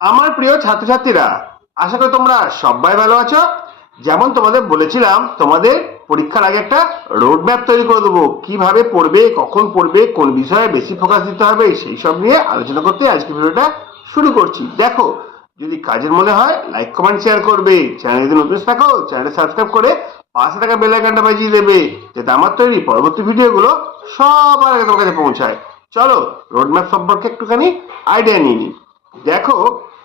আমার প্রিয় ছাত্রছাত্রীরা, আশা করি তোমরা সবাই ভালো আছো। যেমন তোমাদের বলেছিলাম, তোমাদের পরীক্ষার আগে একটা রোড ম্যাপ তৈরি করে দেবো। কিভাবে পড়বে, কখন পড়বে, কোন বিষয়ে বেশি ফোকাস দিতে হবে, সেই সব নিয়ে আলোচনা করতে আজকে ভিডিওটা শুরু করছি। দেখো, যদি কাজের মনে হয় লাইক কমেন্ট শেয়ার করবে। চ্যানেল যদি নতুন থাকো, চ্যানেলটা সাবস্ক্রাইব করে পাশে থাকা বেল আইকনটা বাজিয়ে দেবে, যাতে আমার তৈরি পরবর্তী ভিডিওগুলো সবার আগে তোমার কাছে পৌঁছায়। চলো, রোড ম্যাপ সম্পর্কে একটুখানি আইডিয়া নিয়ে নিই। দেখো,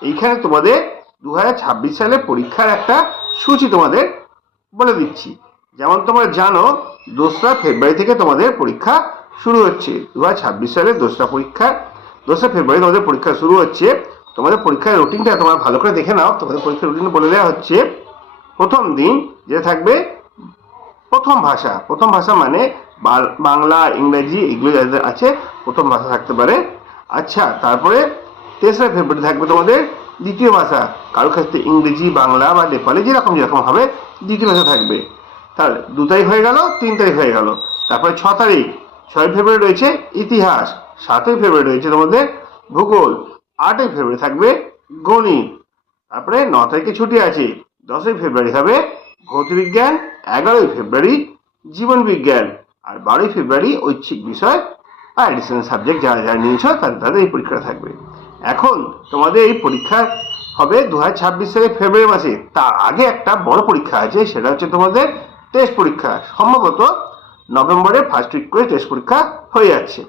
এইখানে তোমাদের 2026 সালে পরীক্ষার একটা সূচি তোমাদের বলে দিচ্ছি। যেমন তোমরা জানো, 2রা ফেব্রুয়ারি থেকে তোমাদের পরীক্ষা শুরু হচ্ছে। 2026 সালের 2রা ফেব্রুয়ারি তোমাদের পরীক্ষা শুরু হচ্ছে। তোমাদের পরীক্ষার রুটিনটা তোমরা ভালো করে দেখে নাও। তোমাদের পরীক্ষার রুটিন বলে দেওয়া হচ্ছে। প্রথম দিন যেটা থাকবে প্রথম ভাষা মানে বাংলা, ইংরেজি, এগুলো যাদের আছে প্রথম ভাষা থাকতে পারে। আচ্ছা, তারপরে 3রা ফেব্রুয়ারি থাকবে তোমাদের দ্বিতীয় ভাষা। কারোর ক্ষেত্রে ইংরেজি, বাংলা বা নেপালি, যেরকম হবে দ্বিতীয় ভাষা থাকবে। তার 2 তারিখ হয়ে গেল, 3 তারিখ হয়ে গেল। তারপরে 6 তারিখ, 6 ফেব্রুয়ারি রয়েছে ইতিহাস, 7 ফেব্রুয়ারি রয়েছে তোমাদের ভূগোল, 8 ফেব্রুয়ারি থাকবে গণিত। তারপরে 9 তারিখে ছুটি আছে, 10 ফেব্রুয়ারি হবে ভৌত বিজ্ঞান, 11 ফেব্রুয়ারি জীবন বিজ্ঞান, আর 12 ফেব্রুয়ারি ঐচ্ছিক বিষয় আর এডিশনাল সাবজেক্ট যারা যারা নিয়েছ তাদের এই পরীক্ষাটা থাকবে। এখন তোমাদের এই পরীক্ষা হবে 2026 সালের ফেব্রুয়ারি মাসে। তার আগে একটা বড় পরীক্ষা আছে, সেটা হচ্ছে তোমাদের টেস্ট পরীক্ষা। সম্ভবত নভেম্বরের ফার্স্ট উইক করে টেস্ট পরীক্ষা হয়ে যাচ্ছে।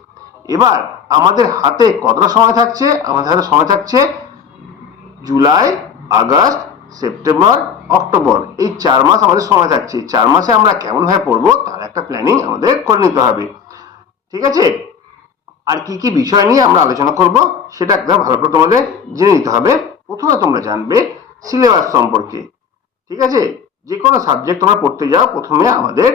এবার আমাদের হাতে কতটা সময় থাকছে? আমাদের হাতে সময় থাকছে জুলাই, আগস্ট, সেপ্টেম্বর, অক্টোবর, এই 4 মাস আমাদের সময় থাকছে। 4 মাসে আমরা কেমন ভাবে পড়বো তার একটা প্ল্যানিং আমাদের করে নিতে হবে। ঠিক আছে? আর কি কি বিষয় নিয়ে আমরা আলোচনা করব সেটা একদম ভালো করে তোমাদের জেনে নিতে হবে। প্রথমে তোমরা জানবে সিলেবাস সম্পর্কে। ঠিক আছে? যে কোনো সাবজেক্ট তোমরা পড়তে যাও, প্রথমে আমাদের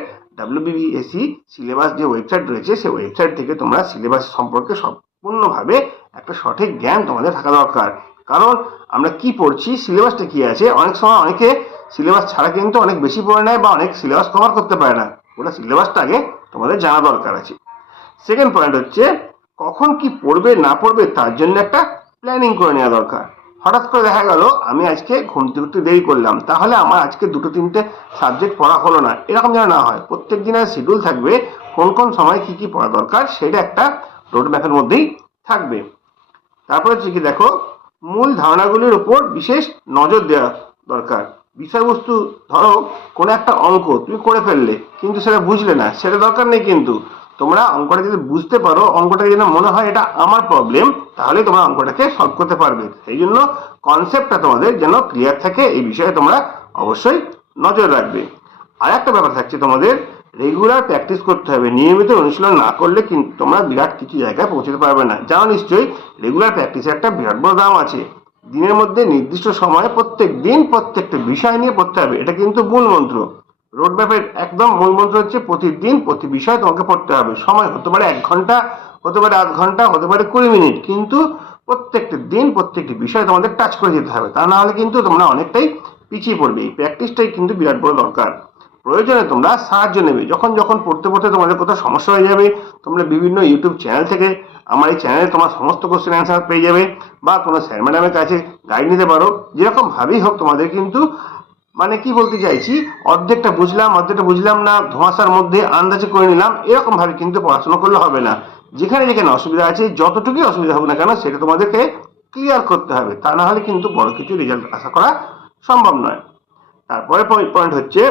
WBSE সিলেবাস যে ওয়েবসাইট রয়েছে, সেই ওয়েবসাইট থেকে তোমরা সিলেবাস সম্পর্কে সম্পূর্ণভাবে একটা সঠিক জ্ঞান তোমাদের থাকা দরকার। কারণ আমরা কি পড়ছি, সিলেবাসটা কি আছে। অনেক সময় অনেকে সিলেবাস ছাড়া কিন্তু অনেক বেশি পড়ে নেয় বা অনেক সিলেবাস কভার করতে পারে না। ওটা সিলেবাসটা আগে তোমাদের জানা দরকার আছে। সেকেন্ড পয়েন্ট হচ্ছে, কখন কি পড়বে না পড়বে তার জন্য একটা প্ল্যানিং করে নেওয়া দরকার। হঠাৎ করে দেখা গেল আমি আজকে ঘুমতে ঘুরতে দেরি করলাম, তাহলে আমার আজকে 2-3টে সাবজেক্ট পড়া হলো না, এরকম যেন না হয়। প্রত্যেক দিনের শিডিউল থাকবে, কোন কোন সময় কি কি পড়া দরকার সেটা একটা রোড ম্যাপের মধ্যেই থাকবে। তারপরে হচ্ছে কি, দেখো, মূল ধারণাগুলির উপর বিশেষ নজর দেওয়া দরকার। বিষয়বস্তু, ধরো কোনো একটা অঙ্ক তুমি করে ফেললে কিন্তু সেটা বুঝলে না, সেটা দরকার নেই। কিন্তু তোমরা অঙ্কটা যদি বুঝতে পারো, অঙ্কটাকে যেন মনে হয় এটা আমার প্রবলেম, তাহলে তোমরা অঙ্কটাকে সলভ করতে পারবে। সেই জন্য কনসেপ্টটা তোমাদের যেন ক্লিয়ার থাকে, এই বিষয়ে তোমরা অবশ্যই নজর রাখবে। আর একটা ব্যাপার থাকছে, তোমাদের রেগুলার প্র্যাকটিস করতে হবে। নিয়মিত অনুশীলন না করলে কিন্তু তোমরা বিরাট কিছু জায়গায় পৌঁছতে পারবে না। জানো নিশ্চয়ই, রেগুলার প্র্যাকটিসের একটা বিরাট বড় দাম আছে। দিনের মধ্যে নির্দিষ্ট সময়ে প্রত্যেক দিন প্রত্যেকটা বিষয় নিয়ে পড়তে হবে, এটা কিন্তু মূল মন্ত্র। রোড ম্যাপের একদম মূল মন্ত্র হচ্ছে প্রতিদিন প্রতি বিষয় তোমাকে পড়তে হবে। সময় হতে পারে 1 ঘন্টা, হতে পারে আধ ঘন্টা, হতে পারে 20 মিনিট, কিন্তু প্রত্যেকটা দিন প্রত্যেকটি বিষয় তোমাদের টাচ করে যেতে হবে। তা না হলে কিন্তু তোমরা অনেকটাই পিছিয়ে পড়বে। এই প্র্যাকটিসটাই কিন্তু বিরাট বড় দরকার। প্রয়োজনে তোমরা সাহায্য নেবে। যখন যখন পড়তে পড়তে তোমাদের কোথাও সমস্যা হয়ে যাবে, তোমরা বিভিন্ন ইউটিউব চ্যানেল থেকে, আমার এই চ্যানেলে তোমার সমস্ত কোশ্চেন অ্যান্সার পেয়ে যাবে, বা কোনো স্যার ম্যাডামের কাছে গাইড নিতে পারো। যেরকম ভাবেই হোক তোমাদের কিন্তু, মানে কি বলতে চাইছি, অর্ধেকটা বুঝলাম না, ধোঁয়াশার মধ্যে আন্দাজে করে নিলাম, এরকম ভাবে কিন্তু পড়াশোনা করলে হবে না। যেখানে যেখানে অসুবিধা আছে, যতটুকুই অসুবিধা হোক না কেন, সেটা তোমাদেরকে ক্লিয়ার করতে হবে। তা না হলে কিন্তু বড় কিছু রেজাল্ট আশা করা সম্ভব নয়। তারপরে পয়েন্ট হচ্ছে,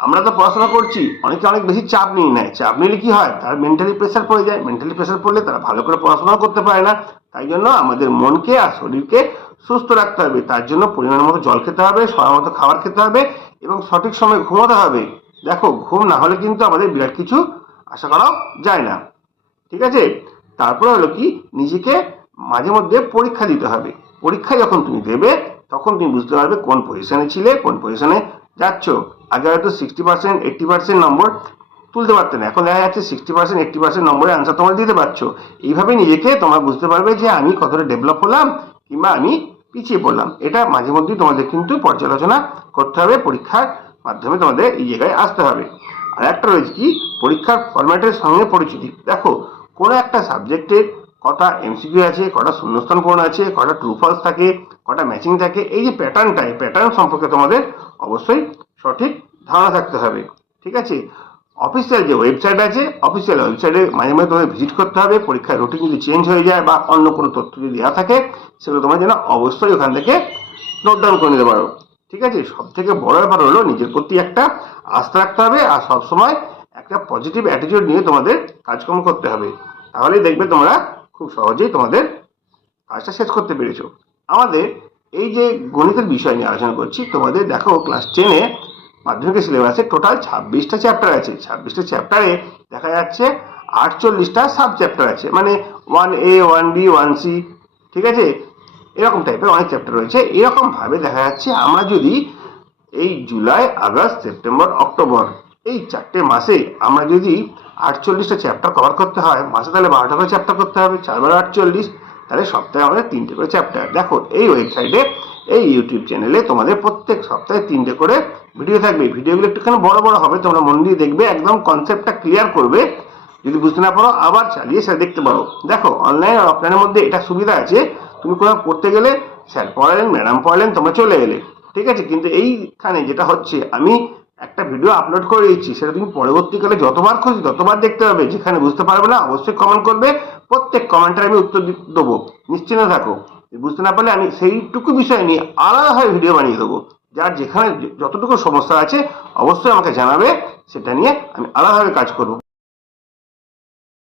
আমরা তো পড়াশোনা করছি, অনেকে অনেক বেশি চাপ নিয়ে নেয়। চাপ নিলে কি হয়, তার মেন্টালি প্রেশার পড়ে যায়। মেন্টালি প্রেশার পড়লে তারা ভালো করে পড়াশোনা করতে পারে না। তাই জন্য আমাদের মনকে আর শরীরকে সুস্থ রাখতে হবে। তার জন্য পরিমাণ মতো জল খেতে হবে, সময় মতো খাবার খেতে হবে, এবং সঠিক সময় ঘুমাতে হবে। দেখো, ঘুম না হলে কিন্তু আমাদের বিরাট কিছু আশা করাও যায় না। ঠিক আছে? তারপরে হলো কি, নিজেকে মাঝে মধ্যে পরীক্ষা দিতে হবে। পরীক্ষা যখন তুমি দেবে, তখন তুমি বুঝতে পারবে কোন পজিশনে ছিলে, কোন পজিশনে যাচ্ছ। আগে হয়তো 60%, 80% নম্বর তুলতে পারতে না, এখন দেখা যাচ্ছে 60%, 80% নম্বরের আনসার তোমরা দিতে পারছো। এইভাবে নিজেকে তোমরা বুঝতে পারবে যে আমি কতটা ডেভেলপ হলাম কিংবা আমি পিছিয়ে পড়লাম। এটা মাঝে মধ্যেই তোমাদের কিন্তু পর্যালোচনা করতে হবে। পরীক্ষার মাধ্যমে তোমাদের এই জায়গায় আসতে হবে। আর একটা রয়েছে কি, পরীক্ষার ফরম্যাটের সঙ্গে পরিচিতি। দেখো, কোনো একটা সাবজেক্টের কটা এমসিকিউ আছে, কটা শূন্যস্থান পূরণ আছে, কটা ট্রু ফলস থাকে, কটা ম্যাচিং থাকে, এই যে প্যাটার্নটা, এই প্যাটার্ন সম্পর্কে তোমাদের অবশ্যই সঠিক ধারণা থাকতে হবে। ঠিক আছে, অফিসিয়াল যে ওয়েবসাইট আছে, অফিসিয়াল ওয়েবসাইটে মাঝে মাঝে তোমাদের ভিজিট করতে হবে। পরীক্ষার রুটিন যদি চেঞ্জ হয়ে যায় বা অন্য কোনো তথ্য যদি দেওয়া থাকে, সেগুলো তোমরা যেন অবশ্যই ওখান থেকে নোট ডাউন করে নিতে পারো। ঠিক আছে, সব থেকে বড় ব্যাপার হলো নিজের প্রতি একটা আস্থা রাখতে হবে, আর সবসময় একটা পজিটিভ অ্যাটিটিউড নিয়ে তোমাদের কাজকর্ম করতে হবে। তাহলেই দেখবে তোমরা খুব সহজেই তোমাদের কাজটা শেষ করতে পেরেছো। আমাদের এই যে গণিতের বিষয় নিয়ে আলোচনা করছি, তোমাদের দেখো ক্লাস 10-এ মাধ্যমিকের সিলেবাসে টোটাল 26টা চ্যাপ্টার আছে। 26টা চ্যাপ্টারে দেখা যাচ্ছে 48টা সাব চ্যাপ্টার আছে, মানে 1A 1B 1C, ঠিক আছে, এরকম টাইপের অনেক চ্যাপ্টার রয়েছে। এরকম ভাবে দেখা যাচ্ছে আমরা যদি এই জুলাই, আগস্ট, সেপ্টেম্বর, অক্টোবর এই 4টে মাসে আমরা যদি 48টা চ্যাপ্টার কভার করতে হয়, মাসে তাহলে 12টা করে চ্যাপ্টার করতে হবে, 4×48, তাহলে সপ্তাহে আমাদের 3টে করে চ্যাপ্টার। দেখো এই ওয়েবসাইটে, এই ইউটিউব চ্যানেলে তোমাদের প্রত্যেক সপ্তাহে 3টে করে ভিডিও থাকবে। ভিডিওগুলো একটুখানি বড় বড় হবে, তোমরা মন দিয়ে দেখবে, একদম কনসেপ্টটা ক্লিয়ার করবে। যদি বুঝতে না পারো আবার চালিয়ে সেটা দেখতে পারো। দেখো অনলাইন আর অফলাইনের মধ্যে এটা সুবিধা আছে, তুমি কোথাও পড়তে গেলে স্যার পড়ালেন, ম্যাডাম পড়ালেন, তোমরা চলে এলে, ঠিক আছে, কিন্তু এইখানে যেটা হচ্ছে আমি একটা ভিডিও আপলোড করে দিচ্ছি, সেটা তুমি পরবর্তীকালে যতবার খুঁজি ততবার দেখতে হবে। যেখানে বুঝতে পারবে না অবশ্যই কমেন্ট করবে, প্রত্যেক কমেন্টের আমি উত্তর দেবো, নিশ্চিন্ত থাকো। বুঝতে না পারলে আমি সেইটুকু বিষয় নিয়ে আলাদাভাবে ভিডিও বানিয়ে দেবো। যার যেখানে যতটুকু সমস্যা আছে অবশ্যই আমাকে জানাবে, সেটা নিয়ে আমি আলাদাভাবে কাজ করবো।